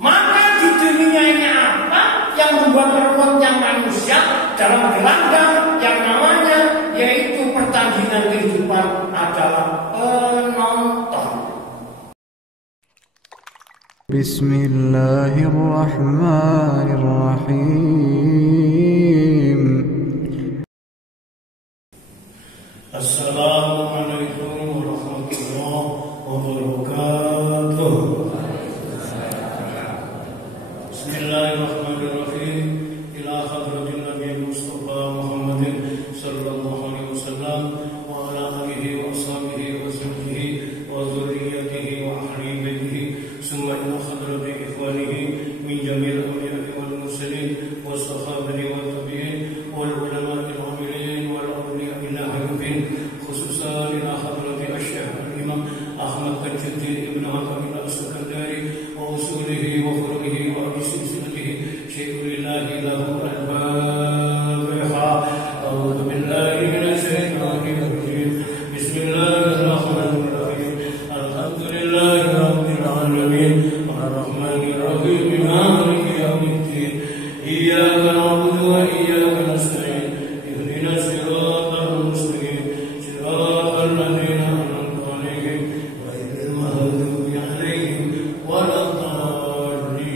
Maka di dunia ini apa yang membuat ruwetnya manusia dalam gelanggang yang namanya yaitu pertandingan kehidupan adalah penonton. Bismillahirrahmanirrahim. Assalamualaikum warahmatullahi wabarakatuh. Bismillahirrahmanirrahim. Ila hadratin Nabi Mustafa Muhammadin sallallahu alaihi wasallam wa ala alihi wa ashabihi wa sahbihi wa dzurriyyatihi wa ahli baitihi summa ila hadrati ikhwanihi min jamil awliya'i wal mursalin wa sahabati wa tabi'in wal ulama'i al-amilin wal awliya'i al-harifin khususan ila hadrati asy-syaikh al-imam Ahmad Tajuddin Ibnu Athaillah As-Sakandari wa usulihi wa furu'ihi wa silsilatihi syai'ulillahi lahu al-Fatiha. A'udzu billahi minasy syaithanir rajim. Bismillahirrahmanirrahim. Alhamdulillahi rabbil alamin arrahmanir rahim maliki yaumiddin. Iyyaka na'budu wa iyyaka nasta'in. Ihdinas siratal mustaqim. Siratal ladzina an'amta 'alaihim ghairil maghdubi 'alaihim waladdallin.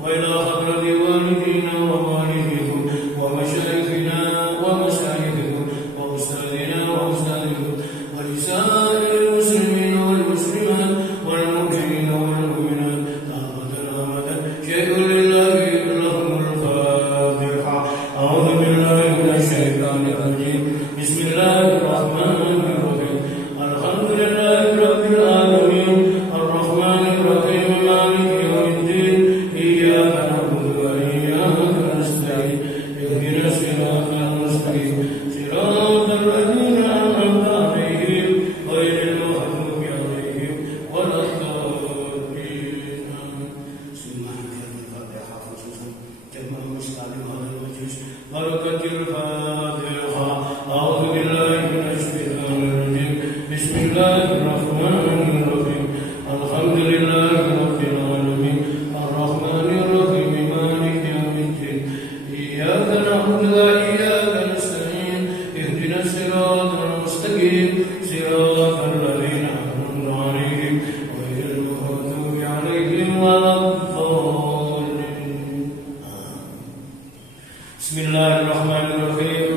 Wa ila hadrati walidina wa walidihim wa masyayikhina wa masyayikhihim wa ustadzina wa ustadzikum wa lisa'iril muslimin wal muslimat wal mu'minina wal mu'minat ta'abadan amadan syai'ulillahi lahumul Fatiha. A'udzu billahi minasy syaithanir rajim. Bismillahirrahmanirrahim. Alhamdulillahi rabbil alamin arrahmanir rahim maliki yaumiddin. Iyyaka na'budu wa iyyaka nasta'in. Ihdinas siratal mustaqim. Siratal ladzina an'amta 'alaihim ghairil maghdubi 'alaihim waladdallin. Subhanal Fatihah khususan jamaah muslimin wal majlis barakatil Fatiha. A'udzu billahi minasy syaithanir rajim. Bismillahirrahmanirrahim. Alhamdulillahi rabbil alamin arrahmanir rahim maliki yaumiddin. Iyyaka na'budu wa iyyaka nasta'in. Ihdinas siratal mustaqim. Siratal ladzina an'amta 'alaihim ghairil maghdubi 'alaihim waladdallin. Bismillahirrahmanirrahim.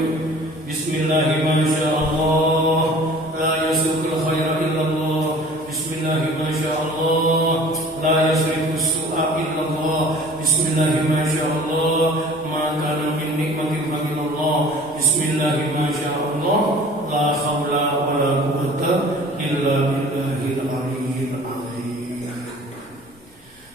Bismillahi ma syaa Allah la yasuqul khaira illallah. Bismillahi ma syaa Allah la yasrifu su'a illallah. Bismillahi ma syaa Allah ma kana min nikmatin fa min Allah. Bismillahi ma syaa Allah la haula wa la quwwata illa billahil aliyyil azim.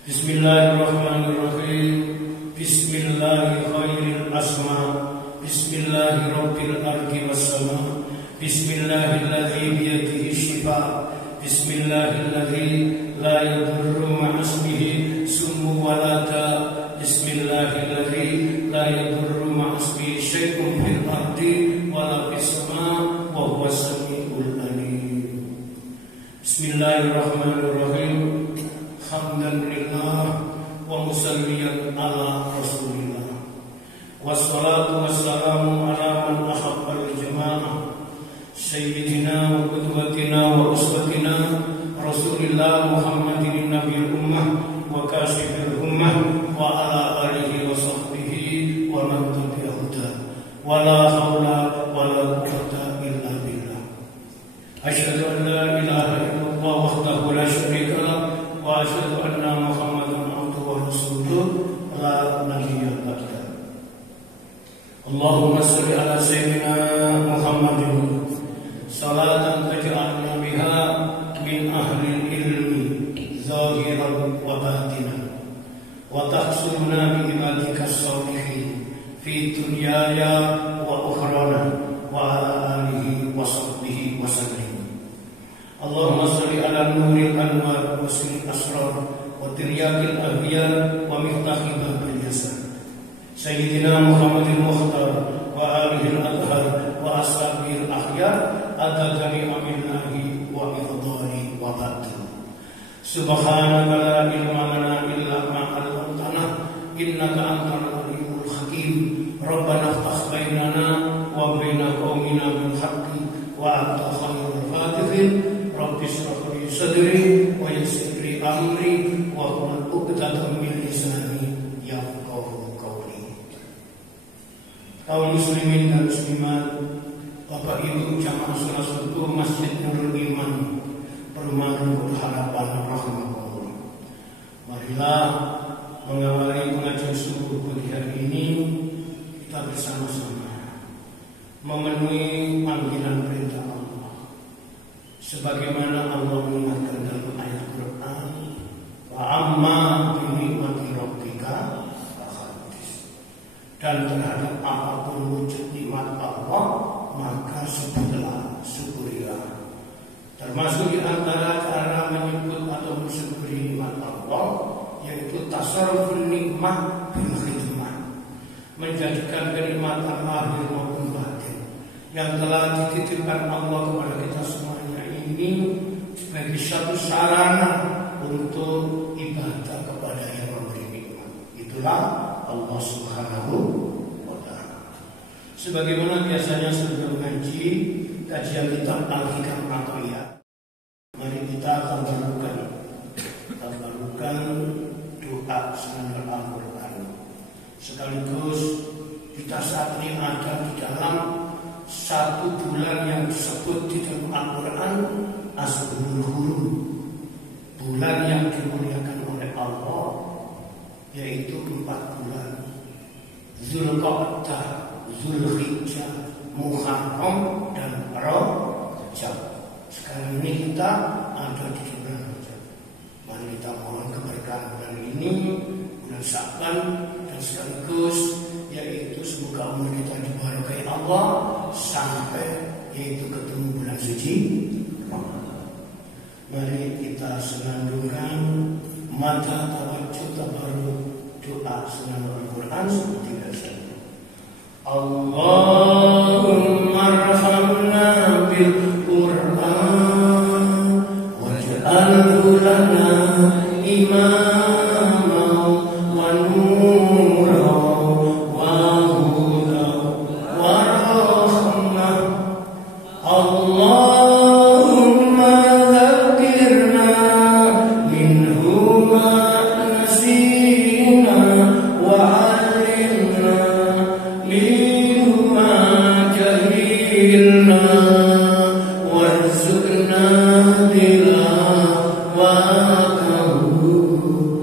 Bismillahirrahmanirrahim. Bismillahi khairil asma. Bismillahi rabbil ardi was sama. Bismillahilladzi biyadihi shifa. Bismillahilladzi la yadurru ma'asmihi summu walada. Bismillahilladzi la yadurru ma'asmihi syai'un fil ardi wala fis sama wa huwas samiul alim. Bismillahirrahmanirrahim. Hamdan lillah wa musalliyan ala rasulillah. Wassalatu wassalamu ala man ahabbal jamaah sayyidina wa qudwatina wa uswatina Rasulillah Muhammadin nabiyil ummah wa kashifil ummah wa ala alihi wa sahbihi wa man tabi'ahu wa la haula wa la quwwata illa billah. Asyhadu an la ilaha illallah wahdahu la syarika lah wa asyhadu anna Muhammadan abduhu wa rasuluh la nabiyya ba'da. Allahumma shalli ala sayyidina Muhammadin salatan taj'alna biha min ahli ilmi zahiran wa batinan wa tahsuluna bi ibadika sholihin fi dunyaya wa ukhrana wa ala alihi wa sahbihi wa sallim. Allahumma shalli ala nuril anwar wa sirril asrar wa tiryakil anbiya wa miftahi babil yasar Sayyidina Muhammadin Mukhtar wa alihil adhar wa ashabil akhyar adada ni'amillahi wa ifdali wa batil. Subhanaka la ilma lana amri wahlul 'uqdatam min lisani yafqahu qawli. Kaum muslimin dan muslimat, Bapak Ibu jamaah salat subuh Masjid Nurul Iman, Perumahan Harapan rahmatullah. Marilah mengawali pengajian subuh pagi hari ini kita bersama-sama memenuhi panggilan perintah Allah. Sebagaimana Allah mengingatkan dalam ayat Quran, wa amma bi ni'mati rabbika fahaddits. Dan terhadap apapun wujud nikmat Allah, maka sebutlah, syukurilah. Termasuk di antara cara menyebut atau mensyukuri nikmat Allah, yaitu tasarrufun nikmah bil khidmah, menjadikan kenikmatan lahir maupun batin yang telah dititipkan Allah kepada kita semuanya ini sebagai satu sarana untuk ibadah kepada yang memberi nikmat. Itulah Allah Subhanahu wa Ta'ala. Sebagaimana biasanya sebelum mengaji kajian kitab Al-Hikam Athaiyah, mari kita akan barukan doa senandung Al-Quran. Sekaligus kita saat ini ada di dalam satu bulan yang disebut di dalam Al-Quran Ashhurul Hurum, bulan yang dimuliakan oleh Allah, yaitu 4 bulan: Zulqa'dah, Zulhijjah, Muharram, dan Rajab. Sekarang ini kita ada di bulan Rajab. Mari kita mohon keberkahan bulan ini, bulan Sya'ban, dan sekaligus yaitu semoga umur kita diberkahi Allah sampai yaitu ketemu bulan suci Ramadan. Mari kita senandungkan mata tawajjuh tabarruk doa senandung Al-Quran seperti biasa. Allahumma arhamna bil Qur'an waj'alhu lana imama wa nura wa huda wa rahmah. Allahumma dhakkirna minhu ma nasina wa 'allimna minhu ma jahilna warzuqna tilawatahu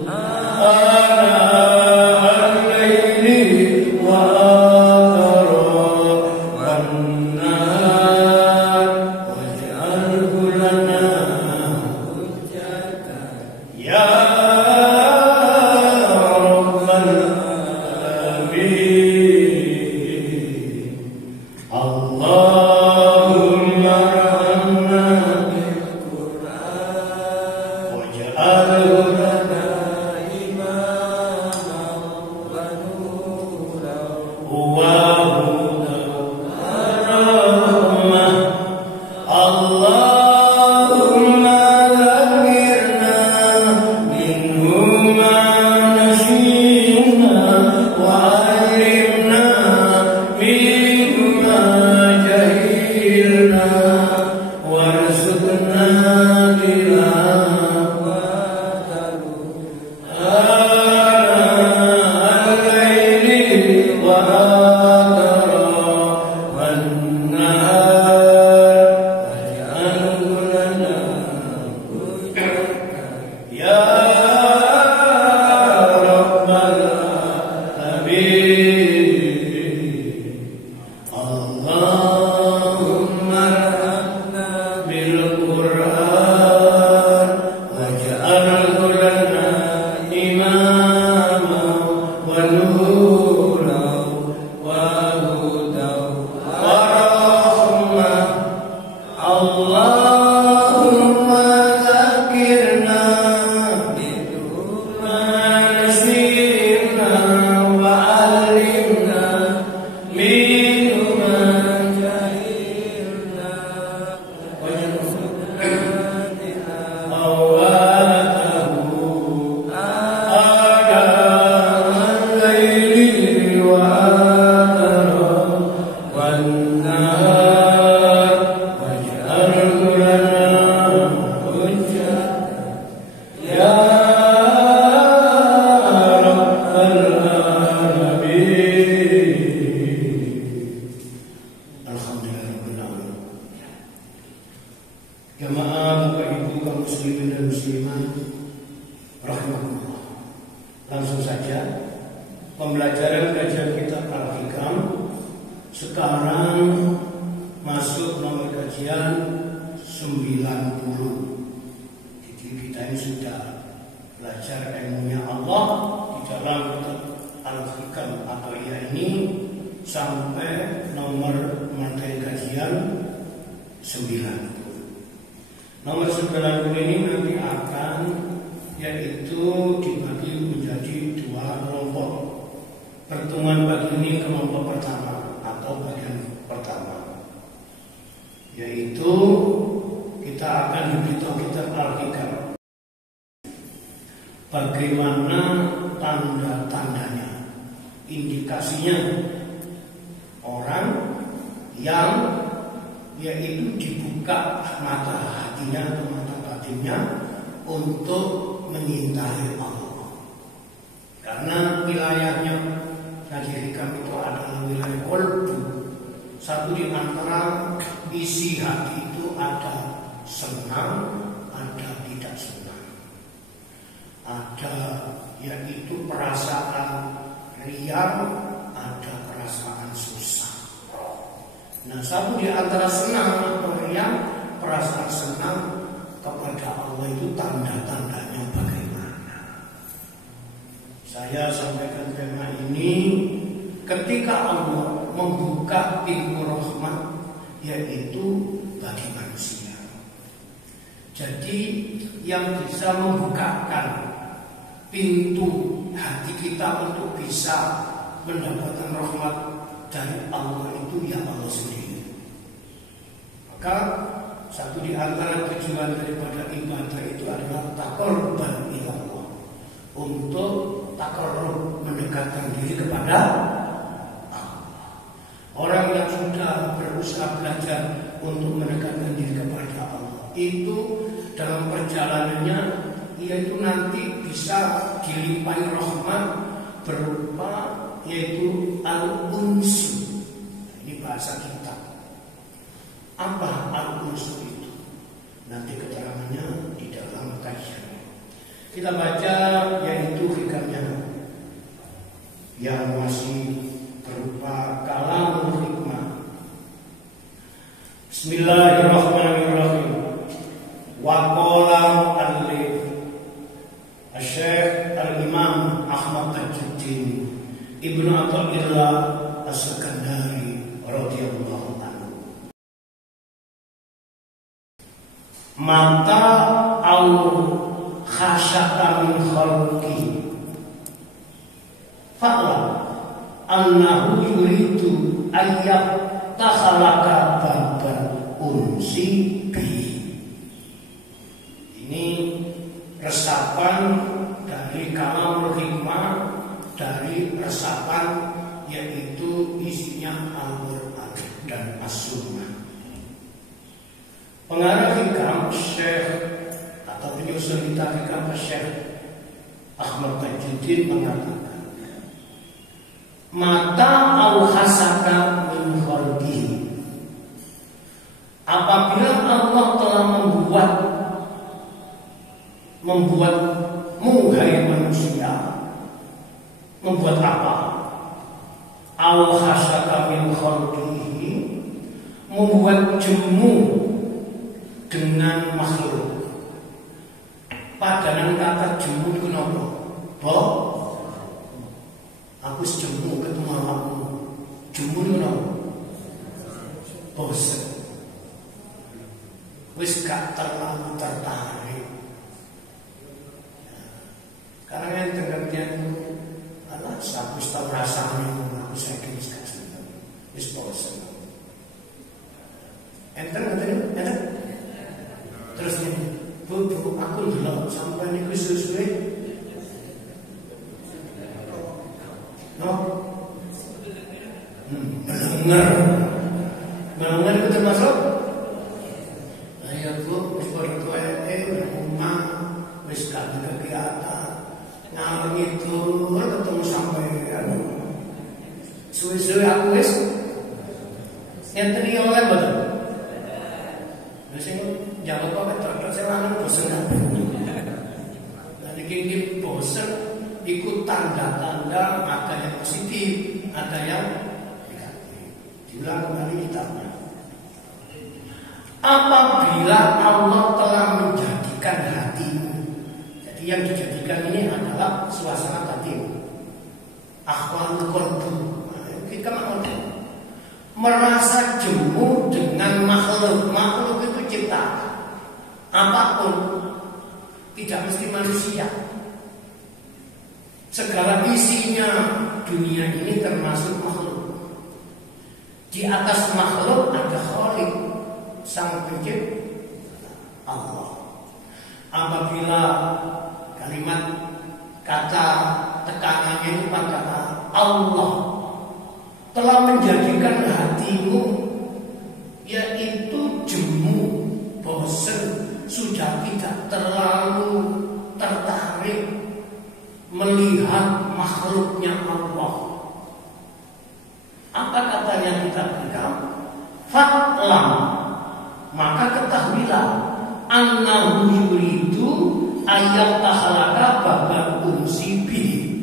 ana al-laili wa athara wan-nahar waj'alhu lana hujjatan ya rabbal alamin. Allahumma arhamna bil Qur'an waj'alhu lana imama wa nura wa huda wa rahmah. Allahumma dhakkirna minhu ma nasina wa 'allimna minhu ma jahilna warzuqna tilawatahu ana al-laili wa athara wan-nahar waj'alhu lana hujjatan ya rabbal alamin. Allahumma arhamna bil Qur'an waj'alhu lana imama Langsung saja pembelajaran kajian kitab Al-Hikam sekarang masuk nomor kajian 90. Jadi kita ini sudah belajar ilmunya Allah di dalam kitab Al-Hikam atau ya ini sampai nomor materi kajian 90. Nomor 90 ini nanti akan yaitu dibagi menjadi 2 kelompok. Pertemuan pagi ini kelompok pertama atau bagian pertama, yaitu kita akan diberitahu kitab Al-Hikam bagaimana tanda-tandanya, indikasinya orang yang yaitu dibuka mata hatinya atau mata batinnya untuk menyintai Allah. Karena wilayahnya Nabi Hikam itu adalah wilayah kolbu. Satu di antara isi hati itu ada senang, ada tidak senang, ada yaitu perasaan riang, ada perasaan susah. Nah, satu di antara senang atau riang, perasaan senang kepada Allah itu tanda-tandanya bagaimana? Saya sampaikan tema ini ketika Allah membuka pintu rahmat, yaitu bagi manusia. Jadi yang bisa membukakan pintu hati kita untuk bisa mendapatkan rahmat dari Allah itu ya Allah sendiri. Maka satu di antara tujuan daripada ibadah itu adalah taqarruban ila Allah, untuk taqarrub, mendekatkan diri kepada Allah. Orang yang sudah berusaha belajar untuk mendekatkan diri kepada Allah itu dalam perjalanannya yaitu nanti bisa dilimpahi rahmat berupa yaitu al-unsu. Ini bahasa kita. Apa al-unsu itu? Nanti keterangannya di dalam kajian. Kita baca yaitu hikamnya yang masih berupa kalamul hikmah. Bismillahirrahmanirrahim. Wa qala al-Syekh al-Imam Ahmad Tajuddin Ibnu Athaillah As-Sakandari radhiyallahu anhu. Mata au khasyata min khalqi fa'lam annahu yuridu ayyat takhalaka babal unsi bi. Ini resapan dari kalamul hikmah, dari resapan yaitu isinya Al-Quran dan As-Sunnah. Pengarang hikam Syekh atau penyusun kitab hikam Syekh Ahmad Tajuddin mengatakan, mata al-hasaka min khalqihi, apabila Allah telah membuatmu hai manusia, membuat apa? Al-hasaka min khalqihi, membuat jemu dengan makhluk. Padanan kata jemu itu kenapa? Aku jemu ketemu aku. Jemu itu kenapa? Bosan. Wis gak terlalu tertarik. Karena yang dengarnya alah aku tahu rasanya, aku sakit gak senang. Wis bosan. Enten katanya, enten. Terus nih, bu, aku dulu sampai nih suwe. No, mendengar itu termasuk. Ayo bu, seperti itu rumah, wis kami kegiatan, ngalor itu ketemu sampai suwe aku wis. Yang tadi oleh betul. Biasanya jawab apa? Terus saya langsung bosan. Dan gini bosan, ikut tanda-tanda, ada yang positif, ada yang negatif. Diulang kembali kitabnya. Apabila Allah telah menjadikan hatimu, jadi yang dijadikan ini adalah suasana batin, akhwalul qalbi, kita merasa jemu dengan makhluk itu cipta apapun, tidak mesti manusia. Segala isinya dunia ini termasuk makhluk. Di atas makhluk ada Khaliq, Sang Pencipta, Allah. Apabila kalimat kata tekanannya itu pada Allah telah menjadikan hatimu yaitu jemu, bosan, sudah tidak terlalu tertarik melihat makhluknya Allah. Apa katanya kita bilang? Fa'lam, maka ketahuilah annahu yuridu ayat tahalaka babal unsibi.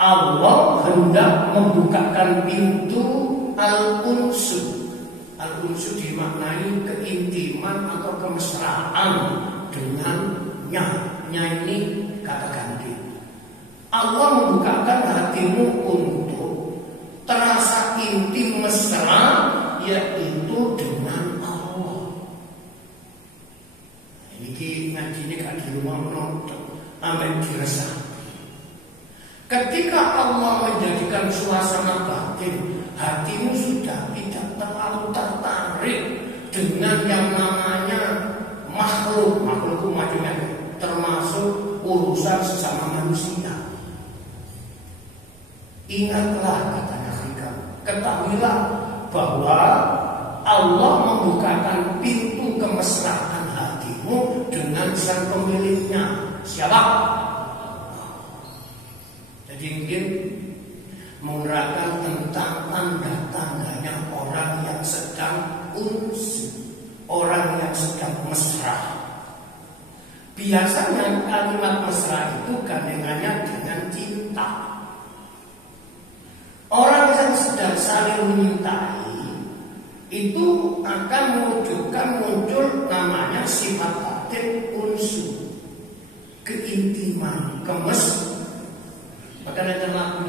Allah hendak membukakan pintu al-unsu. Al-unsu dimaknai keintiman atau kemesraan dengannya. Ini kata ganti. Allah membukakan hatimu untuk terasa intim mesra, yaitu dengan Allah. Ini ngaji ini kan di rumah menonton, sampai diresapi. Ketika Allah menjadikan suasana batin, hatimu sudah tidak terlalu tertarik dengan yang namanya makhluk macam-macam, termasuk urusan sesama manusia. Ingatlah katanya Afrika, ketahuilah bahwa Allah membukakan pintu kemesraan hatimu dengan sang pemiliknya. Siapa? Jadi mungkin menguraikan tentang tanda-tandanya orang yang sedang unsu, orang yang sedang mesra. Biasanya kalimat mesra itu gandengannya dengan cinta. Orang yang sedang saling menyintai itu akan muncul namanya sifat batin unsu, keintiman, kemesraan. Bahkan ada lagu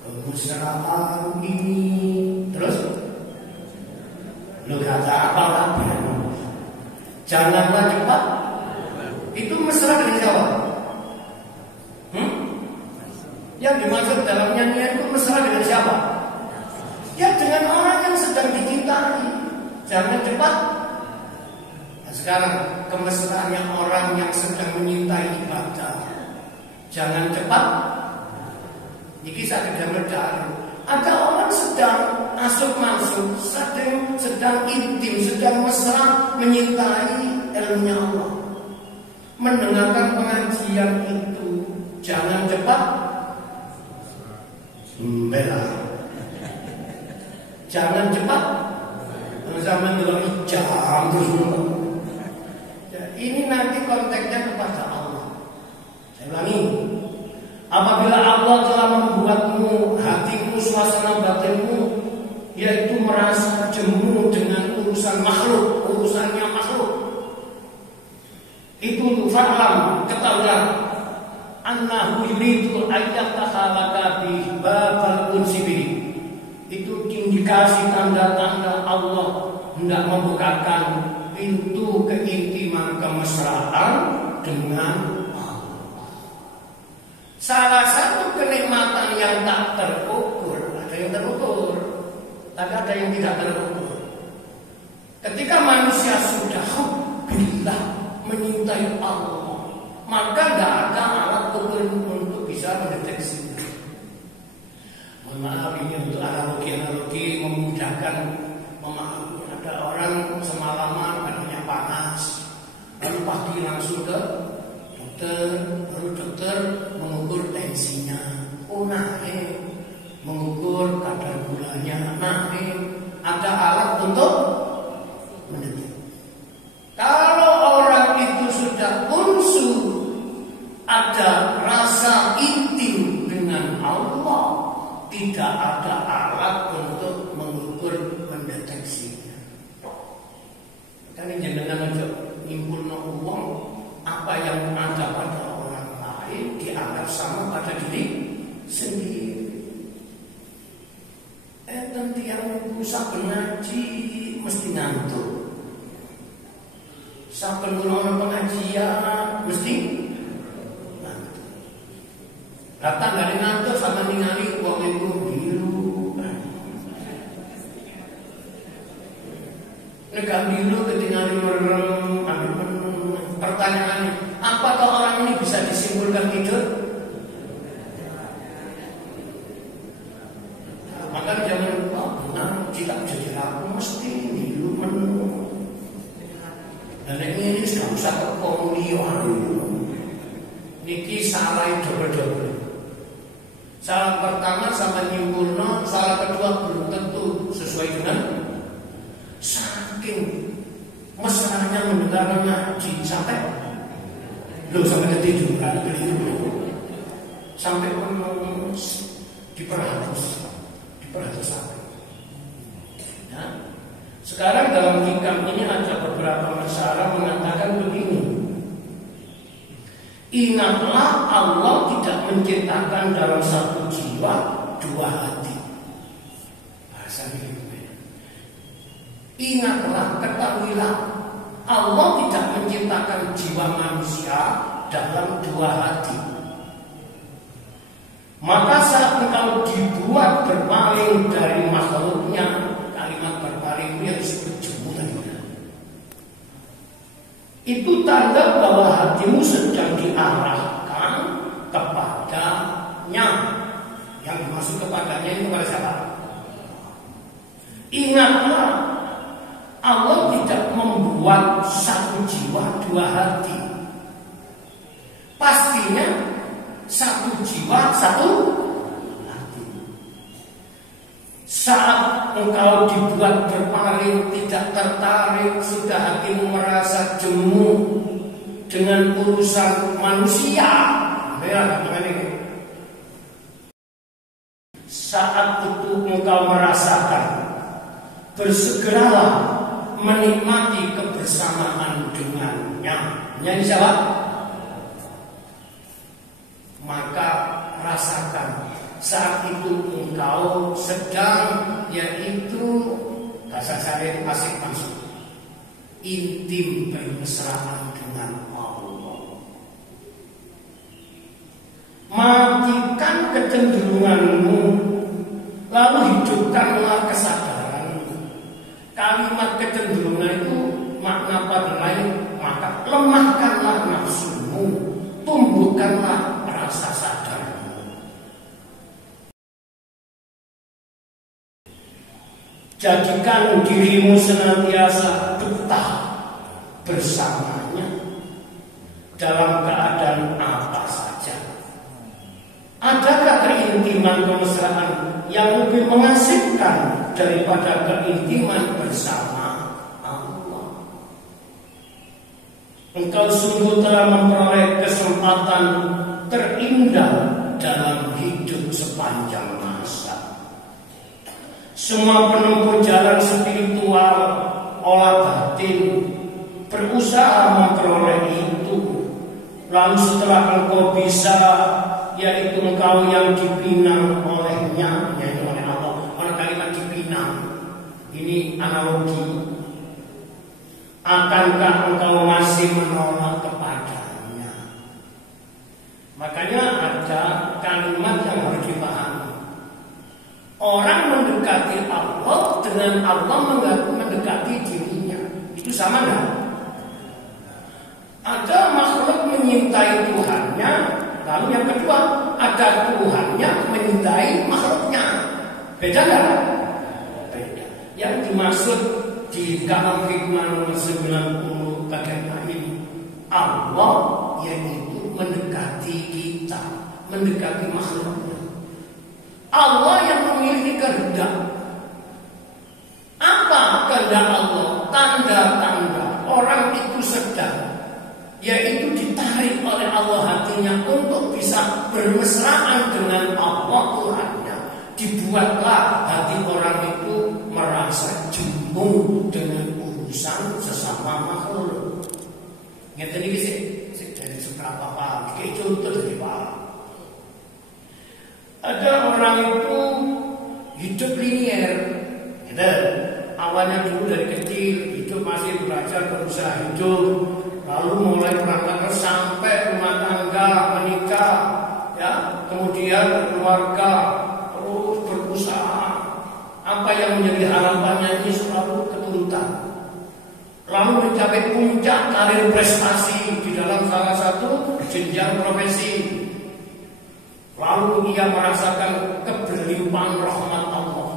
kemesraan ini, terus lu kata apa? Janganlah cepat. Itu mesra dengan siapa? Yang dimaksud dalam nyanyian itu mesra dengan siapa? Ya dengan orang yang sedang dicintai. Jangan cepat. Nah, sekarang kemesraannya orang yang sedang menyintai ibadah. Jangan cepat. Ini kisah tidak berdari. Ada orang sedang masuk, sedang intim, sedang mesra menyintai ilmunya Allah. Mendengarkan pengajian itu jangan cepat membela. Jangan cepat zaman dulu jam terus. Ini nanti konteksnya kepada Allah. Saya ulangi. Apabila Allah telah membuatmu, hatimu, suasana batinmu, yaitu merasa jemu dengan urusan makhluk, urusannya makhluk, itu fa'lam, ketahuilah annahu yuridu ayyatahalaka bi babal unsibi. Itu indikasi tanda-tanda Allah hendak membukakan pintu keintiman kemesraan dengan salah satu kenikmatan yang tak terukur. Ada yang terukur, tapi ada yang tidak terukur. Ketika manusia sudah hubbillah, menyintai Allah, maka tidak ada alat ukur untuk bisa mendeteksi. Mohon maaf ini untuk analogi memudahkan memahami. Ada orang semalaman badannya panas, lalu pagi langsung ke dokter, lalu dokter mengukur tensinya, naik, mengukur kadar gulanya, naik. Ada alat untuk mendeteksi. Kalau orang itu sudah unsu, ada merasa intim dengan Allah, tidak ada alat untuk mengukur, mendeteksinya. Kan jenengan aja nyimpulno uang, apa yang ada pada orang lain dianggap sama pada diri sendiri. Nanti yang saben ngaji mesti ngantuk. Saben ngono pengajian mesti ngantuk. Datang dari ngantuk sama ningali wong itu biru. Nek biru ketinggalan merem, pertanyaannya, apakah orang ini bisa disimpulkan tidur? Maka jangan lupa, benar, jika jadi ragu mesti biru menu. Dan ini sudah usah kepolian. Niki salah double-double. Salah pertama sama nyimpulno, salah kedua belum tentu sesuai dengan saking mesranya mendengar ngaji sampai ketiduran sampai diperhatikan. Ya. Sekarang dalam hikam ini ada beberapa masalah mengatakan begini. Ingatlah Allah tidak menciptakan dalam satu jiwa dua hati. Bahasanya gitu. Ingatlah, ketahuilah, Allah tidak menciptakan jiwa manusia dalam dua hati. Maka saat engkau dibuat berpaling dari makhluknya, kalimat berpaling itu yang disebut jemu tadi. Itu tanda bahwa hatimu sedang diarahkan kepadanya. Yang dimaksud kepadanya itu kepada siapa? Ingatlah, Allah tidak membuat satu jiwa dua hati. Pastinya satu jiwa satu hati. Saat engkau dibuat berpaling, tidak tertarik, sudah hatimu merasa jemu dengan urusan manusia. Saat itu engkau merasakan, bersegeralah menikmati kebersamaan dengannya. Yang siapa? Maka rasakan saat itu engkau sedang, yaitu bahasa saya asik masuk, intim bermesraan dengan Allah. Matikan kecenderunganmu, lalu hidupkanlah kesadaranmu. Kalimat kecenderungan itu makna pada lain, maka lemahkanlah nafsumu, tumbuhkanlah rasa sadarmu. Jadikan dirimu senantiasa betah bersamanya dalam keadaan apa saja. Adakah keintiman kemesraan yang lebih mengasihkan daripada keintiman bersama Allah? Engkau sungguh telah memperoleh kesempatan terindah dalam hidup sepanjang masa. Semua penempuh jalan spiritual, olah batin, berusaha memperoleh itu. Lalu setelah engkau bisa, yaitu engkau yang dipinang olehnya, yaitu oleh Allah. Oleh kalimat dipinang, ini analogi. Akankah engkau masih menolak kepadanya? Makanya ada kalimat yang harus dipahami. Orang mendekati Allah dengan Allah mendekati dirinya, itu sama enggak? Ada makhluk menyintai Tuhannya, lalu yang kedua ada Tuhannya menyintai makhluknya. Beda enggak? Beda. Yang dimaksud di dalam hikmah nomor 90 bagaimana ini? Allah yaitu mendekati kita, mendekati makhluknya. Allah yang memiliki kehendak. Apa kehendak Allah? Tanda-tanda orang itu sedang, yaitu ditarik oleh Allah hatinya untuk bisa bisa bermesraan dengan Allah Tuhannya, dibuatlah hati orang itu merasa jemu dengan urusan sesama makhluk. Ngeten iki sih dari seberapa paham. Iki contoh dari paham. Ada orang itu hidup linier, gitu. Awalnya dulu dari kecil hidup masih belajar berusaha hidup, lalu mulai berangkat sampai rumah tangga, menikah, ya, kemudian berkeluarga, terus berusaha. Apa yang menjadi harapannya ini selalu keturutan. Lalu mencapai puncak karir prestasi di dalam salah satu jenjang profesi. Lalu ia merasakan keberlimpahan rahmat Allah.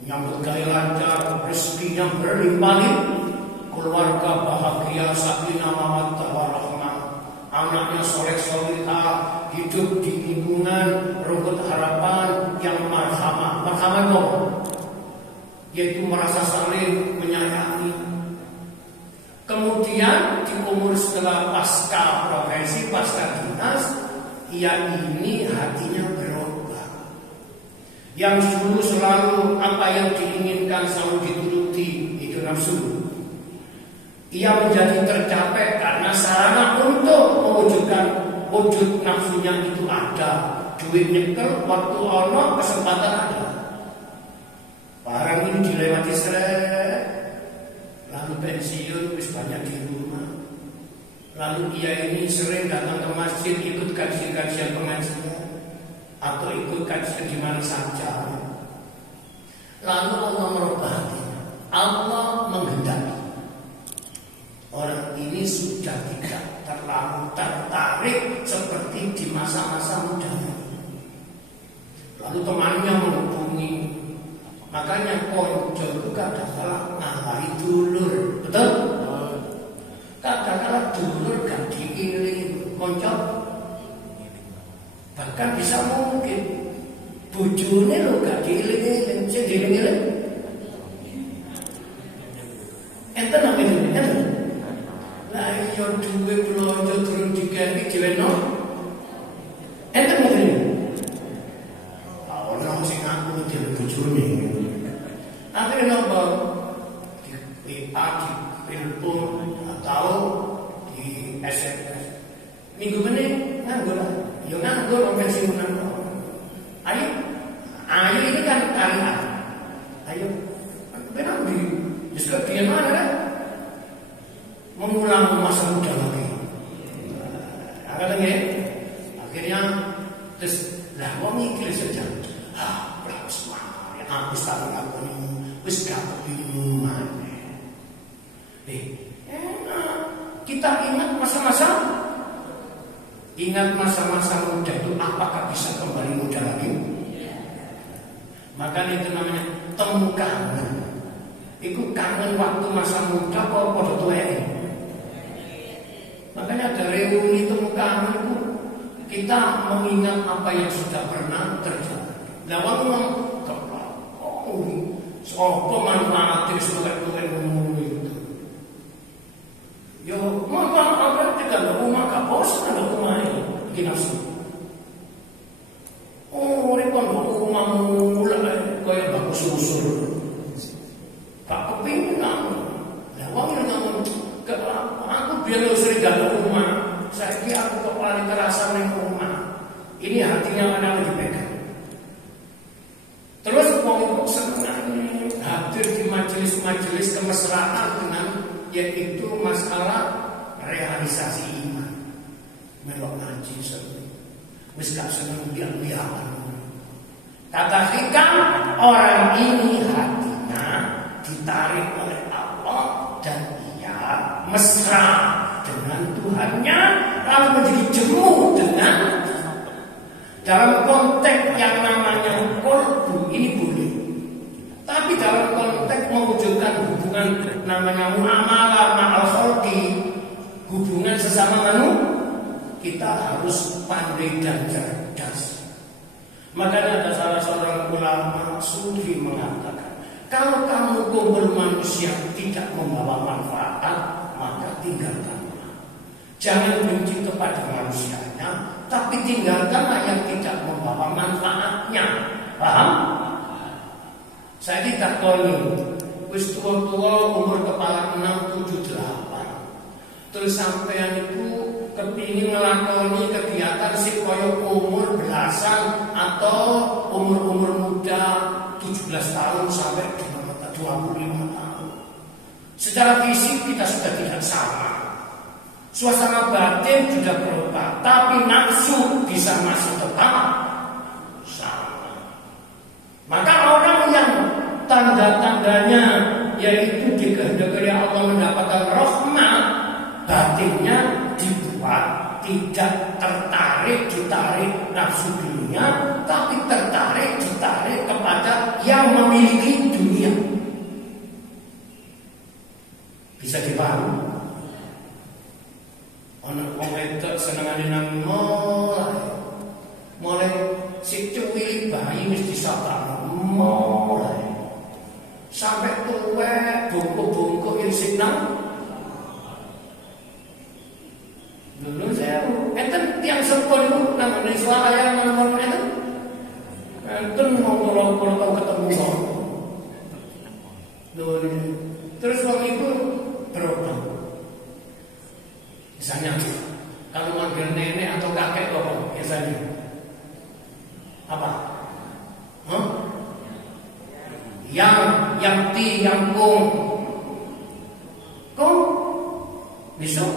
Nyambut gawe lancar, rezekinya berlimpah-limpah, keluarga bahagia, sakinah mawaddah warahmah, anaknya soleh-solehah, hidup di lingkungan rumput harapan yang marhamah. Marhamah itu yaitu merasa saling menyayangi. Kemudian di umur setelah pasca profesi, pasca dinas, ia ini hatinya berubah. Yang dulu selalu apa yang diinginkan selalu dituruti, itu nafsu. Ia menjadi tercapai karena sarana untuk mewujudkan wujud nafsunya itu ada. Duit nyekel, waktu ono, kesempatan ada. Barang ini dilewati seret, lalu pensiun, wis banyak di rumah. Lalu ia ini sering datang ke masjid, ikut kajian-kajian pengajian, atau ikut kajian di mana saja. Lalu Allah merubah hatinya. Allah menghendaki orang ini sudah tidak terlalu tertarik seperti di masa-masa mudanya. Lalu temannya menghubungi. Makanya konco itu kadang-kadang ngamari dulur, betul? Kadang-kadang dulur gak diiling konco. Bahkan bisa mungkin bojone lo gak diiling-iling, sing diiling-iling. Enten apa ini? Enten? Lah iya duwe blonjo durung diganti diweno. Enten apa ini? Ono sing aku dhewe bojone. Akhirnya nopo di pagi telepon atau di SMS. Minggu ini nganggur lah. Ya nganggur orang pensiunan. Ayo ini kan kalian. Ayo, benar di justru dia mana kan? Mengulang masa muda lagi. Akhirnya terus lah wong iki saja. Belas mah. Aku tak aku ini. Wis gak bingung maneh. Kita ingat masa-masa muda itu apakah bisa kembali muda lagi? Maka itu namanya temu kangen. Iku kangen waktu masa muda kok padha tuwek. Makanya ada reuni temu kangen itu kita mengingat apa yang sudah pernah terjadi. Nah, waktu sopo manfaatin suka-suka ngomong itu. Yo, maka apa tidak rumah gak bosan ada rumah ini bikin nafsu. Oh, ini kan rumah mulai kayak bagus susul. Tak kepingin aku. Lah wong yang ngomong aku biar lo sering gak rumah. Saya kira aku kepala terasa ning rumah. Ini hatinya mana lagi pegang. Terus wong senang hadir di majelis-majelis kemesraan dengan yaitu masalah realisasi iman. Melok ngaji sering. Wis gak seneng biang-biangan. Kata hikam, orang ini hatinya ditarik oleh Allah dan ia mesra dengan Tuhannya, lalu menjadi jemu dengan dalam konteks yang namanya qalbu ini boleh. Tapi dalam konteks mewujudkan hubungan namanya muamalah ma'al khalqi, hubungan sesama manusia, kita harus pandai dan cerdas. Makanya ada salah seorang ulama sufi mengatakan, kalau kamu kumpul manusia tidak membawa manfaat, maka tinggalkanlah. Jangan benci kepada manusianya, tapi tapi tinggalkanlah yang tidak membawa manfaatnya. Paham? Saya ditakoni, wis tua-tua umur kepala 6, 7, 8. Terus sampean itu kepingin ngelakoni kegiatan sing koyo umur belasan atau umur muda 17 tahun sampai 25 tahun. Secara fisik kita sudah tidak sama. Suasana batin sudah berubah, tapi nafsu bisa masih tetap sama. Maka orang yang tanda-tandanya yaitu dikehendaki oleh Allah mendapatkan rahmat, batinnya dibuat tidak ditarik nafsu dunia, tapi ditarik kepada yang memiliki dunia. Bisa dipahami? Ana wong wedok senengane nang mulai si cuwili bayi wis disapa mulai sampai tuwe bungkuk-bungkuk yang senang. Dulu saya enten tiang sepuluh itu namanya suara yang nomor itu enten mau pulau ketemu dulu. Terus waktu itu berubah. Misalnya kalau manggil nenek atau kakek apa biasanya? Apa? Huh? Yang kung besok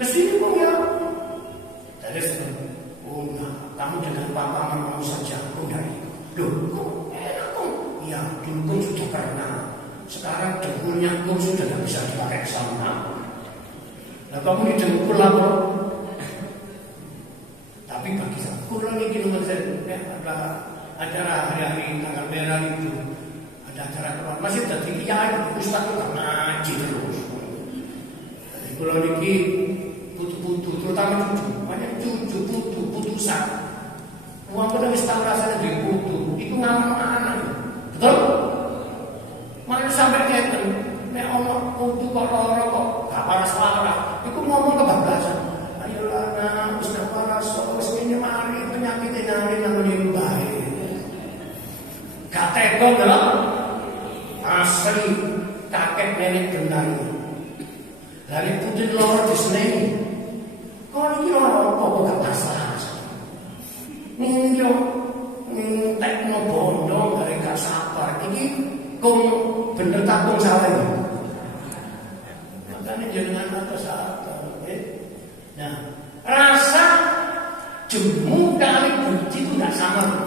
kesini kung ya. Dari enggak, kamu dengan papa mau saja kung dari. Loh, kung enak kung. Ya, dulu kung sudah pernah. Sekarang dengkulnya kung sudah tidak bisa dipakai sama. Nah, kamu didengkul lah bro. Tapi bagi saya, kurang ini nomor saya ada acara hari-hari tanggal merah itu. Acara keluar masih tadi kiai ustaz itu ngaji terus. Jadi kalau niki putu terutama cucu, banyak cucu putusan. Uang pada wis tahu rasanya di putu, itu ngaman, betul? Mana sampai kayak nek omong putu kok loro kok gak paras-paras, itu ngomong kebablasan. Ayolah nak, wis gak paras, wis ini mari penyakit nyari namanya baik. Gak tega lho. Asli kakek nenek benar. Dari putih lor di sini. Kalau ini lor apa gak masalah. Ini yo tekno bondo dari gak sabar. Ini kung bener takung salah ini. Makanya jangan ada sabar. Nah, rasa jemu kali benci itu gak sama.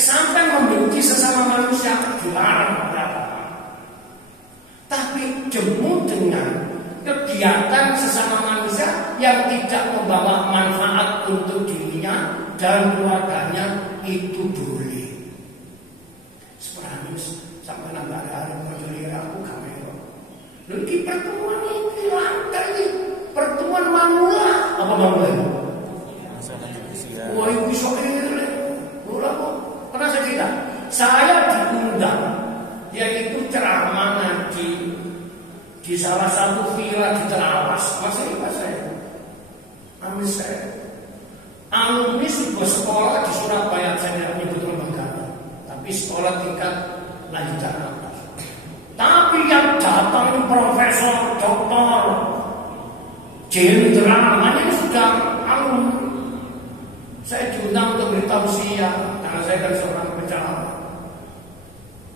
Sampai membenci sesama manusia dilarang. Tapi jemu dengan kegiatan sesama manusia yang tidak membawa manfaat untuk dirinya dan keluarganya itu boleh. Seperti sampai nambah hari perjulian aku kamera. Lalu pertemuan ini langka ini pertemuan manula apa manula? Wah ibu soalnya mula kok. Pernah saya cerita, saya diundang, yaitu ceramah ngaji di salah satu villa di Terawas. Masih ingat saya? Amin saya. Alumni sebuah sekolah di Surabaya, saya tidak menyebut lembaga, tapi sekolah tingkat lanjutan atas. Tapi yang datang ini profesor, doktor, jenderal, ini sudah alumni. Saya diundang untuk beritahu siang, karena saya kan seorang penceramah.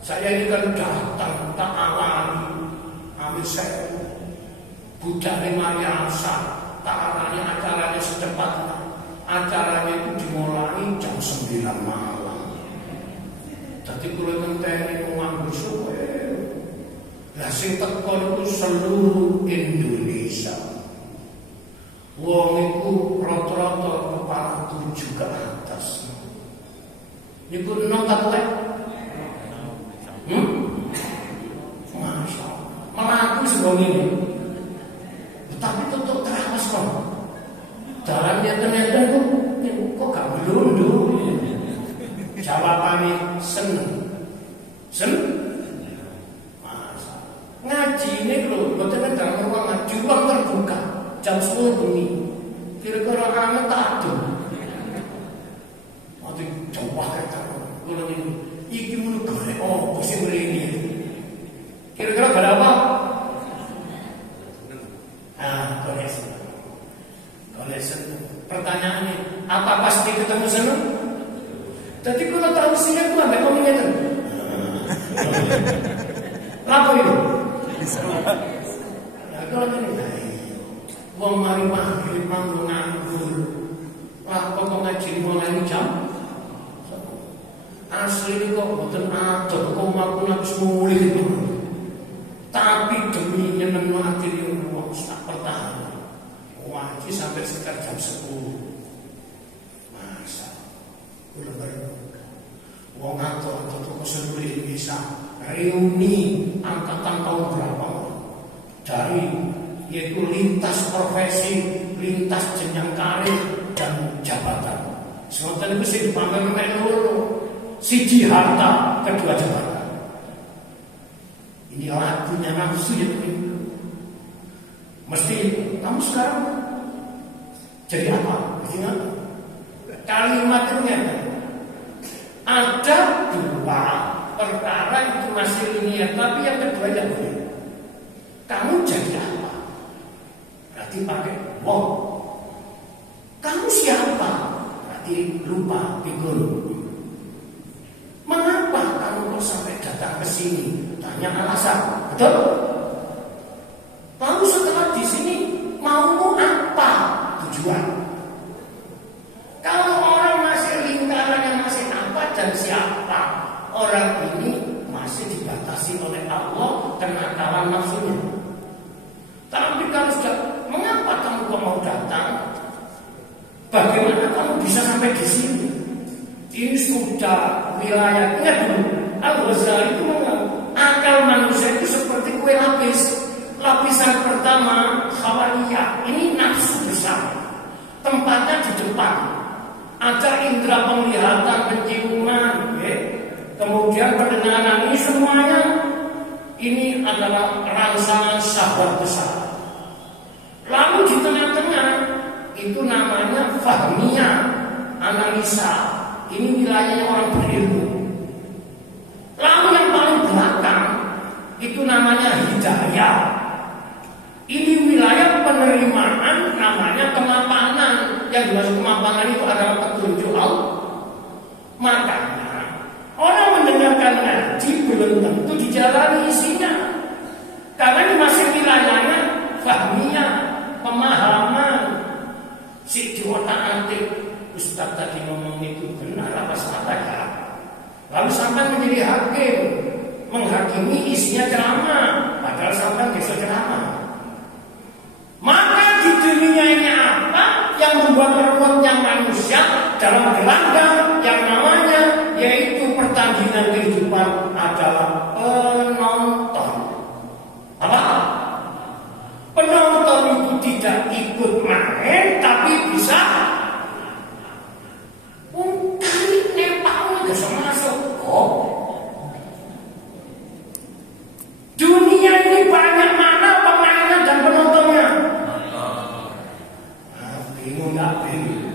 Saya ini kan datang tak alami, amin saya. Buddha lima yasa, tak alami acaranya secepatnya. Acaranya itu dimulai jam 9 malam. Jadi kalau tentang uang bersyukur, lah sing teko itu seluruh Indonesia. Wong iku rata-rata kepala 7 ke atas. Niku enom ta kowe? Masya Allah. Melaku sebelum ini. Tapi tutup Terawas kok. Jalannya ternyata kok gak belundu. Jawabannya seneng. Masya Allah. Ngaji ini lho, betul dalam ruangan, ruang terbuka. Jam 10 bengi. Kira-kira anak tak ada. Apa pasti ketemu seneng? Jadi kalau tahu sini aku ambil komenya itu. Apa itu? Nah, kalau ini, wong mari maghrib manggung nganggur. Lah kok ngaji mulai jam? Asli ini kok boten adoh kok maupun habis mulih. Tapi demi nyenengno ati wong tak pertahan. Ngaji sampai sekitar jam 10. Masa kula baru wong atau seluruh Indonesia reuni angkatan tahun berapa dari yaitu lintas profesi, lintas jenjang karir dan jabatan. Sementara itu sih dipamerkan dulu, siji harta, kedua jabatan. Ini lagunya nafsu ya. Mesti kamu sekarang jadi apa? Jadi apa? Kalimatnya ada dua perkara itu masih linear, tapi yang kedua yang boleh. Kamu jadi apa? Berarti pakai wow. Kamu siapa? Berarti lupa bingung. Mengapa kamu kok sampai datang ke sini? Tanya alasan, betul? Lalu setelah di sini mau apa tujuan? Kalau orang masih lingkarannya masih apa dan siapa, orang ini masih dibatasi oleh Allah kenakalan nafsunya. Tapi kalau sudah, mengapa kamu kok mau datang? Bagaimana kamu bisa sampai di sini? Ini sudah wilayahnya dulu. Al-Ghazali itu mengatakan akal manusia itu seperti kue lapis. Lapisan pertama khawaliyah, ini nafsu besar. Tempatnya di depan. Ada indera penglihatan, penciuman, ya. Kemudian pendengaran, ini semuanya ini adalah rangsangan sahabat besar. Lalu di tengah-tengah itu namanya fahmiyah, analisa. Ini wilayahnya orang berilmu. Lalu yang paling belakang itu namanya hidayah. Ini wilayah penerimaan, namanya kemapanan. Yang dimaksud kemapanan itu adalah petunjuk Allah. Makanya orang mendengarkan ngaji belum tentu dijalani isinya, karena ini masih wilayahnya fahmiyah, pemahaman. Si diotak-atik Ustaz tadi ngomong itu benar apa salah ya? Lalu sampai menjadi hakim, menghakimi isinya ceramah, padahal sampai besok ceramah. Maka di dunia ini apa yang membuat ruwetnya manusia dalam gelanggang yang namanya yaitu pertandingan kehidupan adalah penonton. Apa? Penonton itu tidak ikut main tapi bisa kali nepal bisa masuk. Oh, dunia ini banyak mana pemainan dan penontonnya? Bingung nggak bingung?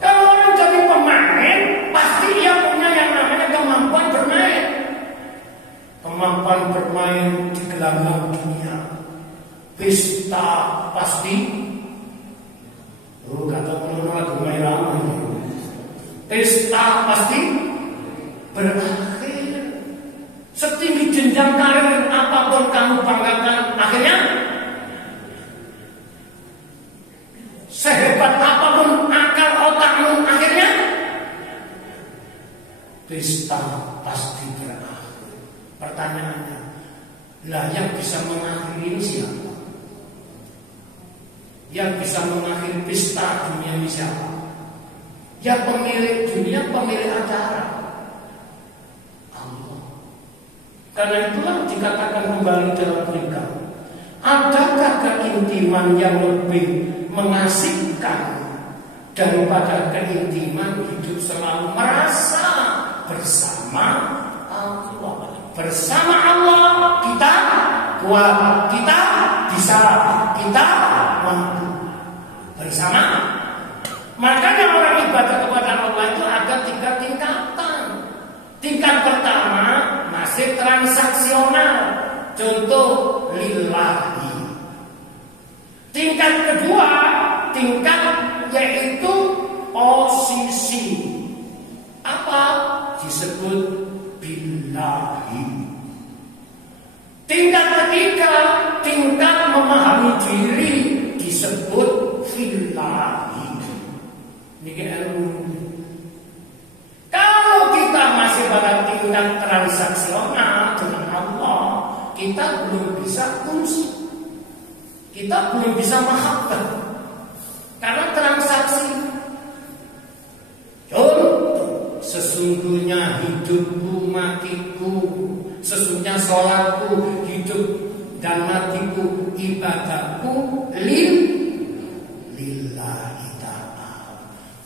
Kalau orang jadi pemain, pasti dia punya yang namanya kemampuan bermain. Kemampuan bermain di gelanggang dunia. Pesta pasti. Kata orang lagu main lama ini. Pesta pasti berakhir. Setinggi jenjang karir apapun kamu banggakan, akhirnya sehebat apapun akal otakmu, akhirnya pesta pasti berakhir. Pertanyaannya, lah yang bisa mengakhiri ini siapa? Yang bisa mengakhiri pesta dunia ini siapa? Yang pemilik dunia, pemilik acara Allah. Karena itulah dikatakan kembali dalam berita, adakah keintiman yang lebih mengasihkan daripada keintiman hidup selalu merasa bersama Allah? Bersama Allah kita kuat, kita bisa, kita mampu. Bersama. Makanya orang ibadah kepada Allah itu ada 3 tingkatan. Tingkat pertama masih transaksional, contoh lillahi. Tingkat kedua, tingkat yaitu disebut billahi. Tingkat ketiga, tingkat memahami diri disebut fillahi. Ini ilmu. Kalau kita masih pada tingkat transaksional dengan Allah, kita belum bisa kunci, kita belum bisa mahabbah karena transaksi. Contoh, sesungguhnya hidupku matiku, sesungguhnya sholatku, hidup dan matiku, ibadahku lillahi ta'ala,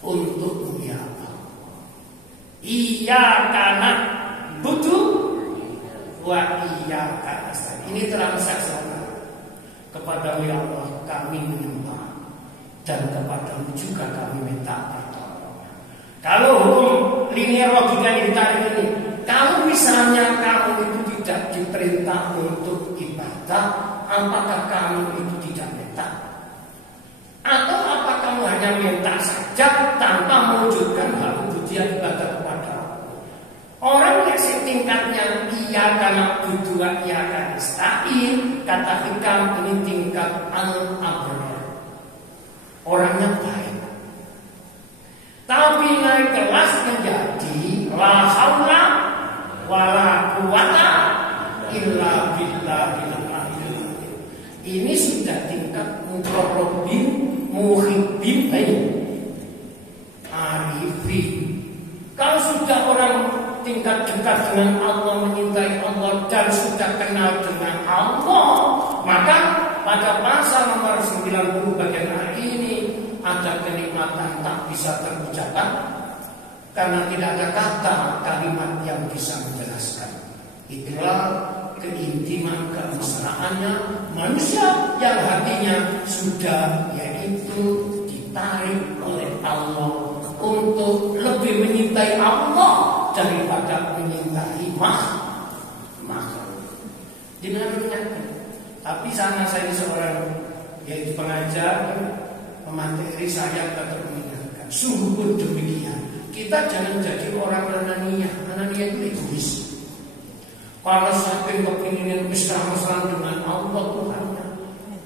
untukmu ya Allah. Iyyaka na'budu wa iyyaka nasta'in. Ini transaksional. Kepada ya Allah kami menyembah dan kepadamu juga kami minta pertolongan. Kalau hukum linear logika yang ditarik ini, kalau misalnya kamu itu tidak diperintah untuk ibadah, apakah kamu itu tidak minta? Atau apa kamu hanya minta saja tanpa mewujudkan hal ubudiyah ibadah kepada Allah? Orang yang tingkatnya iyyaka na'budu wa iyyaka nasta'in, kata hikam ini tingkat al-abrar, orangnya baik. Tapi naik kelas menjadi la haula wala quwata illa billahil aliyyil azim. Ini sudah tingkat muqarrabin, muhibbin, arifin. Kalau sudah orang tingkat dekat dengan Allah, menyintai Allah dan sudah kenal dengan Allah, maka pada pasal nomor 90 bagian hari ini ada kenikmatan tak bisa terucapkan karena tidak ada kata kalimat yang bisa menjelaskan. Itulah keintiman kemesraannya manusia yang hatinya sudah yaitu ditarik oleh Allah untuk lebih menyintai Allah daripada menyintai makhluk. Jangan mengingatkan. Tapi sana saya seorang yaitu pengajar, pemateri saya tetap mengingatkan. Sungguh pun demikian. Kita jangan jadi orang anania. Anania itu egois. Kalau sampai kepingin mesra-mesraan dengan Allah Tuhannya,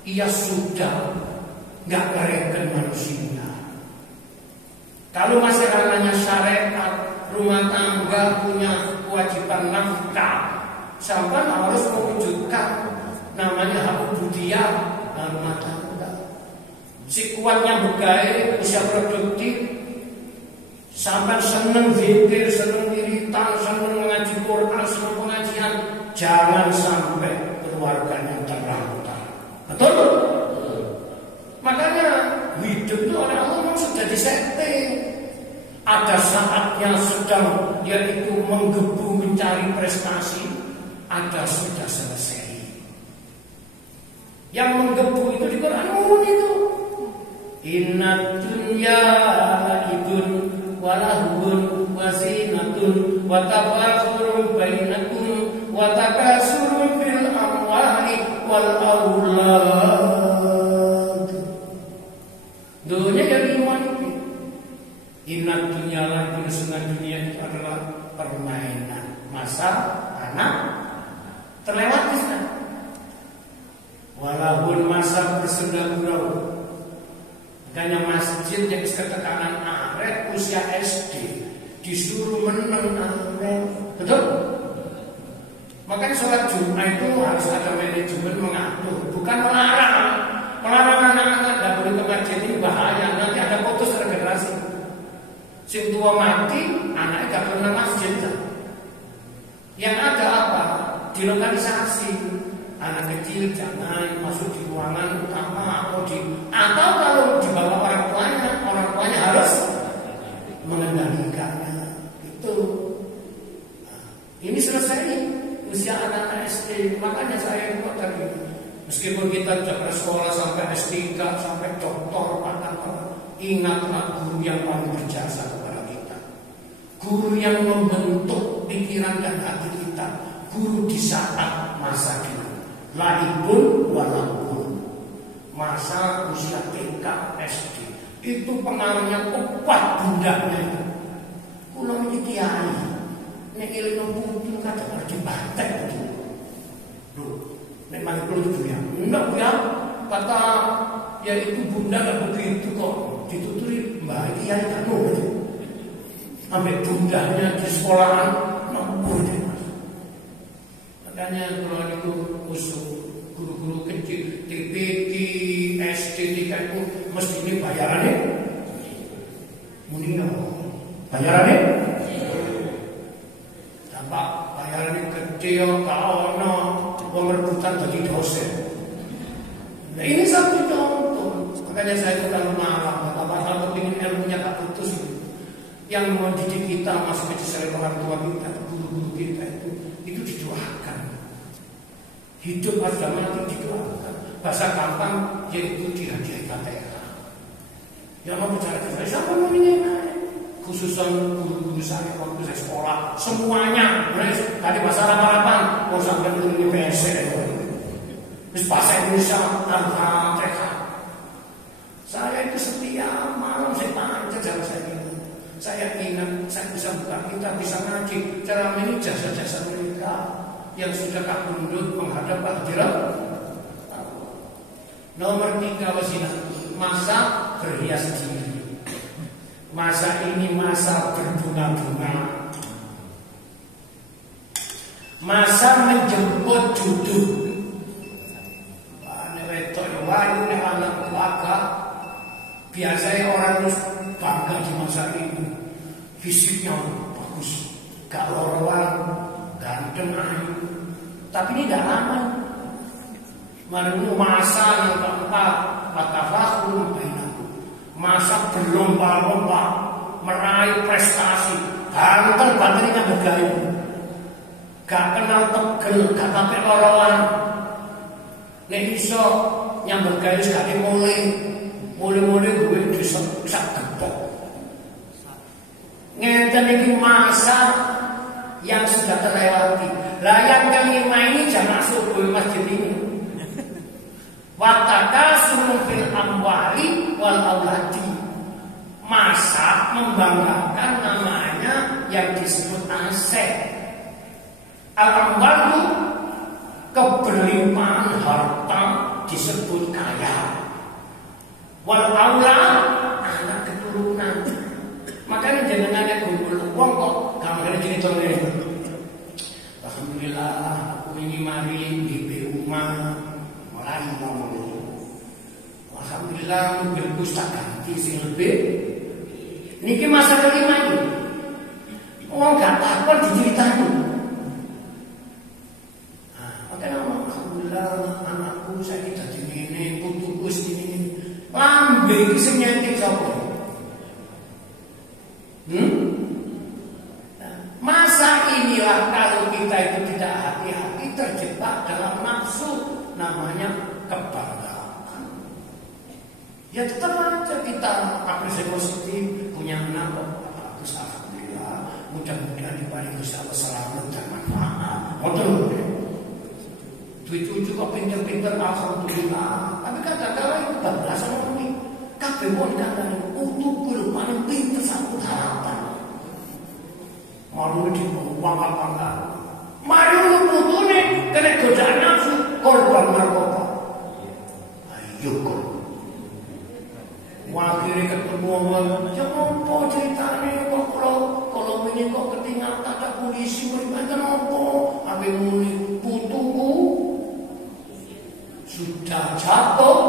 ia sudah nggak merepotkan manusia. Kalau masih ranahnya syariat, rumah tangga punya kewajiban nafkah, sampai harus mewujudkan namanya hak ubudiyah rumah tangga. Si kuatnya begai, usia produktif, sampai seneng zikir, seneng wiritan, seneng mengaji Quran, seneng pengajian, jangan sampai keluarganya terlantar. Betul? Makanya hidup itu oleh Allah memang sudah disetting. Ada saatnya sedang yaitu menggebu mencari prestasi, ada sudah selesai. Yang menggebu itu di Quran itu. Inna dunya laibun walahun wazinatun wa tafakhurun bainakum wa takasurun fil amwali wal aulad. Dunia yang iman. Inna dunya laibun, sesungguhnya dunia itu adalah permainan masa anak terlewati sudah. Walaupun masa bersenda gurau. Makanya masjid yang ketekanan arek usia SD disuruh meneng arek. Betul? Makanya sholat Jumat itu harus ada manajemen mengatur, bukan melarang. Melarang anak-anak tidak boleh ke masjid ini bahaya. Nanti ada putus regenerasi. Sing tua mati, anaknya tidak pernah masjid. Yang ada apa? Dilokalisasi. Anak kecil jangan masuk di ruangan utama atau kalau dibawa orang tuanya harus mengendalikannya. Itu. Nah, ini selesai usia anak-anak SD. Makanya saya buat tadi, meskipun kita sudah bersekolah sampai S3, sampai doktor, ingatlah guru yang paling berjasa kepada kita. Guru yang membentuk pikiran dan hati kita. Guru di saat masa kita. Laibun walaupun masa usia TK SD itu pengaruhnya kuat bundanya. Kulo ini kiai nek ngeling putu kadang harus dibantek putu. Loh, nek mari perlu ya. Enggak ya, kata ya itu bunda nggak begitu kok. Dituturi mbak Kiai kan gitu. Sampai bundanya di sekolahan nempur deh mas. Makanya kalau itu usul guru-guru kecil TPK, SD, TK itu mesti ini bayarannya. Mungkin bayarannya. Dampak bayarannya kecil kalau no pemerbutan bagi dosen. Nah ini satu contoh. Makanya saya bukan marah. Betapa kalau ingin ilmunya tak putus. Yang mendidik kita masuk ke selain orang tua kita, guru-guru kita itu didoakan. Hidup harus mati didoakan. Bahasa gampang yaitu dihadiahi Fatihah. Yang mau bicara ke saya, siapa namanya? Khususan guru-guru saya waktu saya sekolah, semuanya. Tadi bahasa Arab-Araban, mau sampai di PSC. Terus bahasa Indonesia, Al-Fatihah. Saya itu setiap malam saya baca jalan saya ini. Saya ingat saya bisa buka kitab, bisa ngaji. Cara ini jasa-jasa mereka yang sudah kabundut menghadap akhirat. Nomor 3 wasina, masa berhias diri. Masa ini masa berbunga-bunga. Masa menjemput jodoh. Nek wedok ya wayu nek anak keluarga. Biasanya orang harus bangga di masa ini. Fisiknya bagus, gak lorowan, ganteng, ayu. Tapi ini tidak aman. Menunggu masa yang keempat, patafahum bainakum. Masa berlomba-lomba meraih prestasi, banter-banternya bergaya. Gak kenal tegel, gak sampai lorowan. Nek iso yang bergaya gak dimulai. Mulai-mulai gue bisa gepok. Ngeten iki masa yang sudah terlewati. Lah yang kelima ini jangan masuk ke masjid ini. Watakasurun fil amwali wal auladi. Masa membanggakan namanya yang disebut aset. Al-amwalu keberlimpahan harta disebut kaya. Wal aula anak keturunan. Makanya jangan ada kumpul uang kok gambarnya cerita ini. Alhamdulillah aku ini mari di rumah mulai ngomong. Alhamdulillah mobilku tak ganti sing lebih. Niki masa kelima ini. Uang gak takut diceritani. Makanya alhamdulillah anakku saya jadi ini, putuku ini. Lambe iki sing nyentik sapa? Masa inilah kalau kita itu tidak hati-hati terjebak dalam nafsu namanya kebanggaan. Ya tetap aja kita apresiasi positif punya anak kok bagus alhamdulillah. Mudah-mudahan diparingi Gusti Allah selamat dan manfaat. Ngoten lho. Cucu kok pinter-pinter alhamdulillah. Tapi kadang-kadang itu bablasan orang ini kabeh wong kandhane utuh paling pinter satu harapan. Malu di bangga-bangga. Mari putune kena godaan nafsu korban narkoba. Ayo kok. Wakire ketemu wong, ya opo ceritane kok kalau ini kok ketinggalan ada polisi mriki opo? Ape muni putuku sudah jatuh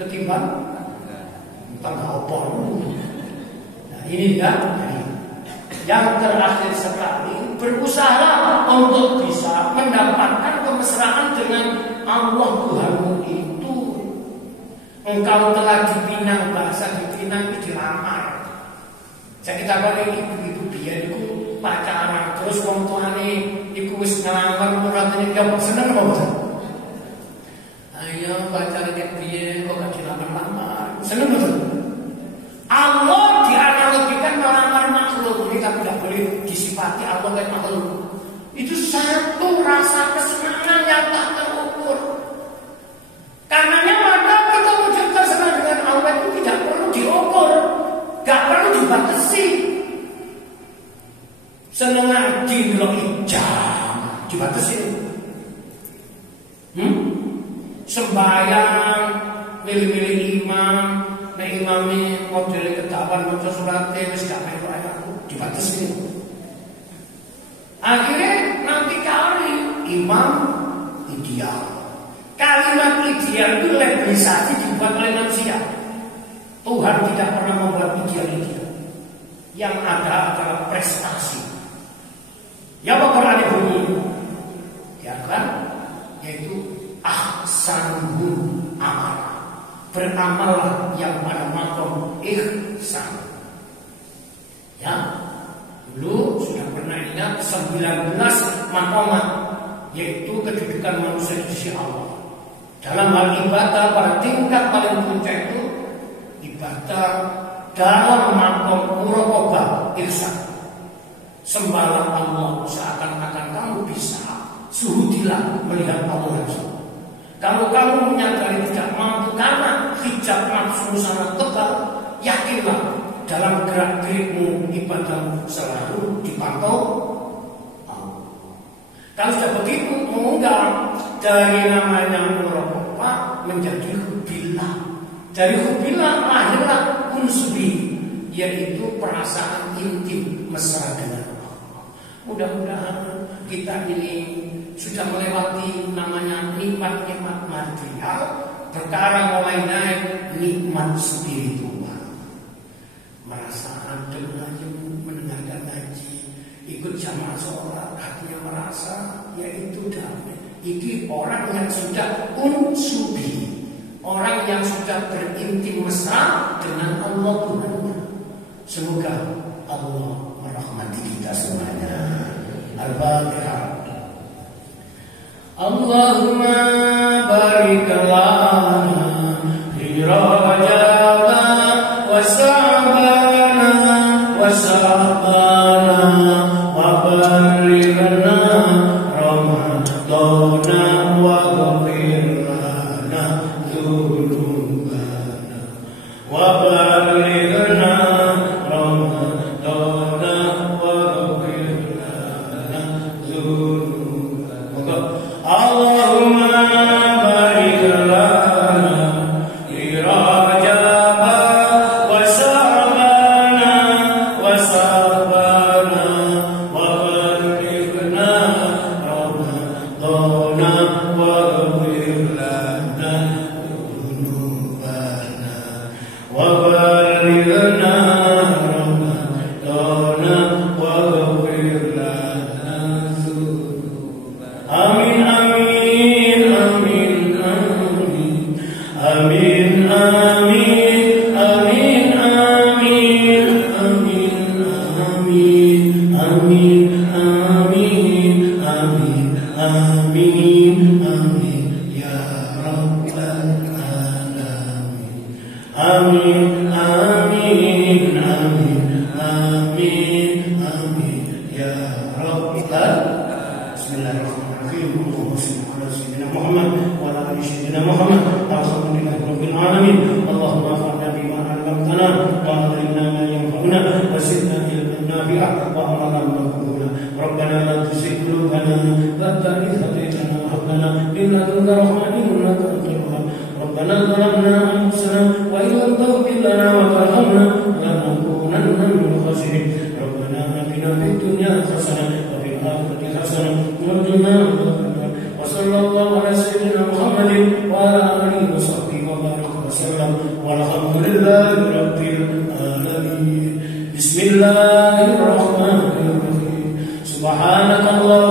ketimbang tangga opor. Nah ini kan yang terakhir sekali berusaha untuk bisa mendapatkan kemesraan dengan Allah Tuhanmu itu. Engkau telah dipinang, bahasa dipinang itu dilamar. Saya kita balik ibu-ibu biar itu pacaran terus wong tuane iku wis ngelamar muratane ya seneng apa? Ayo pacaran kayak biyen kok gak dilamar-lamar. Seneng betul. Allah dianalogikan melamar makhluk. Kita tidak boleh disifati Allah kayak makhluk. Itu satu rasa kesenangan yang tak terukur. Karenanya maka kita wujud tersenang dengan Allah itu tidak perlu diukur, gak perlu dibatasi. seneng ngaji delok jam dibatasi. Sembahyang milih-milih imam, nek imame model kedawan maca surate wis gak melu ayat dibatasi. Akhirnya nanti kali imam ideal. Kalimat ideal itu legislasi dibuat oleh manusia. Tuhan tidak pernah membuat ideal-ideal. Yang ada adalah prestasi. Ya apa Quran bunyi? Ya kan? Yaitu ahsanul amal. Beramallah yang pada makom ihsan. Ya. Dulu sudah pernah ingat 19 makomat, yaitu kedudukan manusia di sisi Allah. Dalam hal ibadah pada tingkat paling puncak itu ibadah dalam makom muraqabah ihsan. Sembahlah Allah seakan-akan kamu bisa, suhudilah melihat Allah langsung. Kalau kamu menyadari tidak mampu karena hijab nafsu sangat tebal, yakinlah dalam gerak-gerikmu ibadahmu selalu dipantau Allah. Kalau sudah begitu mengunggah dari namanya muraqabah menjadi hubbillah. Dari hubbillah lahirlah unsubi, yaitu perasaan intim mesra dengan Allah. Mudah-mudahan kita ini sudah melewati namanya nikmat-nikmat material, perkara mulai naik nikmat spiritual. Merasa adem aja mendengarkan ngaji, ikut jamaah sholat, hatinya merasa yaitu damai. Ini orang yang sudah unsubi, orang yang sudah berintim mesra dengan Allah Tuhannya. Semoga Allah merahmati kita semuanya. Al-Fatihah. Allahumma barik lana fi Rajab wa Sha'ban wa Sha'ban wa balighna Ramadana wa ghfir lana dzunubana wa balighna Ramadana wa ghfir lana dzunubana. Allahumma barik lana fi Rajab wa Sha'ban wa Sha'ban wa balighna Ramadana wa ghfir lana dzunubana wa balighna Ramadana wa ghfir lana dzunubana. Amin amin amin amin amin amin amin amin amin amin amin amin amin ya rabbal alamin. Amin amin amin amin amin ya rabbal. Bismillahirrahmanirrahim. Allahumma shalli ala sayyidina Muhammad wa ala ali sayyidina Muhammad. Alhamdulillahi rabbil alamin. Allahumma anfa'na bima 'allamtana wa 'allimna ma yanfa'una wa zidna ilman nafi'an wa amalan maqbula. Rabbana la tuzigh qulubana ba'da idh hadaytana wa hab lana min ladunka rahmatan innaka antal wahhab. Rabbana zalamna anfusana wa in lam taghfir lana wa tarhamna lanakunanna minal khasirin. Rabbana atina fid dunya hasanah wa fil akhirati hasanah wa qina adzaban nar. Wa sallallahu ala sayyidina Muhammadin wa ala alihi wa sahbihi wa baraka wa sallam. Walhamdulillahi rabbil alamin. Bismillahirrahmanirrahim. Subhanakallah